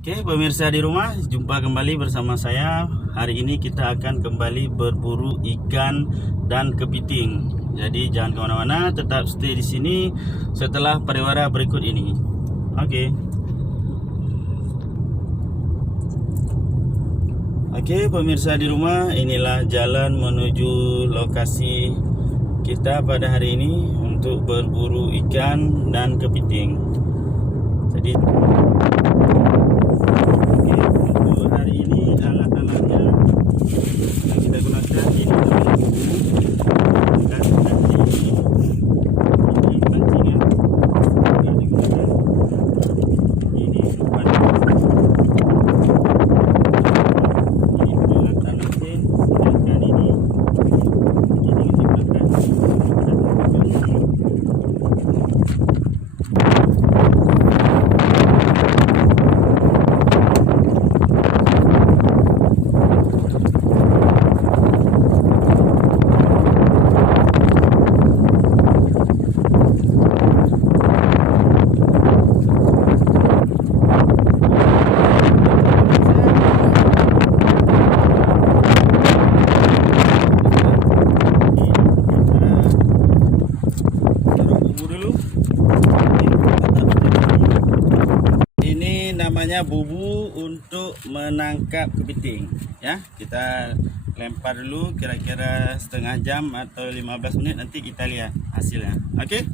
Oke, pemirsa di rumah, jumpa kembali bersama saya. Hari ini kita akan kembali berburu ikan dan kepiting. Jadi jangan kemana-mana, tetap stay di sini setelah pariwara berikut ini. Oke. Oke, pemirsa di rumah, inilah jalan menuju lokasi kita pada hari ini untuk berburu ikan dan kepiting. Jadi untuk hari ini alat-alatnya yang kita gunakan ini adalah ini pancingan yang digunakan, ini umpan, ini peralatan mesin, sedangkan ini digunakan namanya bubu untuk menangkap kepiting ya. Kita lempar dulu kira-kira setengah jam atau 15 menit, nanti kita lihat hasilnya. Oke.